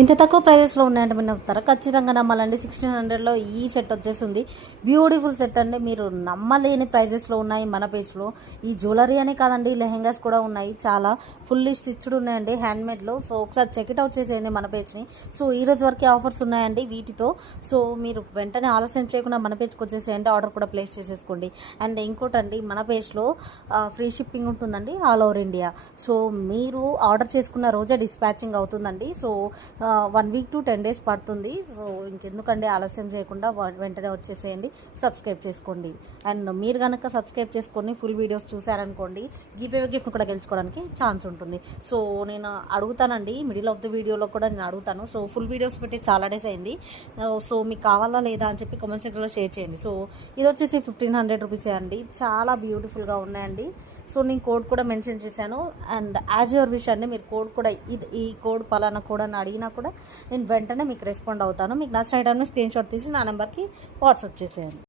ఇంత తక్కువ ప్రైజెస్లో ఉన్నాయంటే మీరు నమ్ముతారా? ఖచ్చితంగా నమ్మాలండి. 1600లో ఈ సెట్ వచ్చేసింది. బ్యూటిఫుల్ సెట్ అండి. మీరు నమ్మలేని ప్రైజెస్లో ఉన్నాయి మన పేజ్లో. ఈ జ్యువెలరీ అనే కాదండి, లెహెంగాస్ కూడా ఉన్నాయి. చాలా ఫుల్లీ స్టిచ్డ్ ఉన్నాయండి హ్యాండ్మేడ్లో. సో ఒకసారి చెక్అవుట్ చేసేయండి మన పేజ్ని. సో ఈ రోజు వరకు ఆఫర్స్ ఉన్నాయండి వీటితో. సో మీరు వెంటనే ఆలస్యం చేయకుండా మన పేజ్కి వచ్చేసేయండి. ఆర్డర్ కూడా ప్లేస్ చేసేసుకోండి. అండ్ ఇంకోటండి, మన పేజ్లో ఫ్రీ షిప్పింగ్ ఉంటుందండి ఆల్ ఓవర్ ఇండియా. సో మీరు ఆర్డర్ చేసుకున్న రోజే డిస్పాచింగ్ అవుతుందండి. సో 1 వీక్ to 10 days పడుతుంది. సో ఇంకెందుకండి ఆలస్యం చేయకుండా వెంటనే వచ్చేసేయండి. సబ్స్క్రైబ్ చేసుకోండి. అండ్ మీరు కనుక సబ్స్క్రైబ్ చేసుకొని ఫుల్ వీడియోస్ చూసారనుకోండి, గిఫ్ట్ కూడా గెలుచుకోవడానికి ఛాన్స్ ఉంటుంది. సో నేను అడుగుతానండి, మిడిల్ ఆఫ్ ద వీడియోలో కూడా నేను అడుగుతాను. సో ఫుల్ వీడియోస్ పెట్టి చాలా డేస్ అయింది. సో మీకు కావాలా లేదా అని చెప్పి కామెంట్ సెక్షన్లో షేర్ చేయండి. సో ఇది వచ్చేసి 1500 రూపీసే అండి. చాలా బ్యూటిఫుల్గా ఉన్నాయండి. సో నేను కోడ్ కూడా మెన్షన్ చేశాను. అండ్ యాజ్ యువర్ విష్ అండి, మీరు కోడ్ కూడా ఈ కోడ్ పలానా కోడ్ అని అడిగినా కూడా నేను వెంటనే మీకు రెస్పాండ్ అవుతాను. మీకు నచ్చిన ఐటమ్ని స్క్రీన్ షాట్ తీసి నా నెంబర్కి వాట్సాప్ చేసేయండి.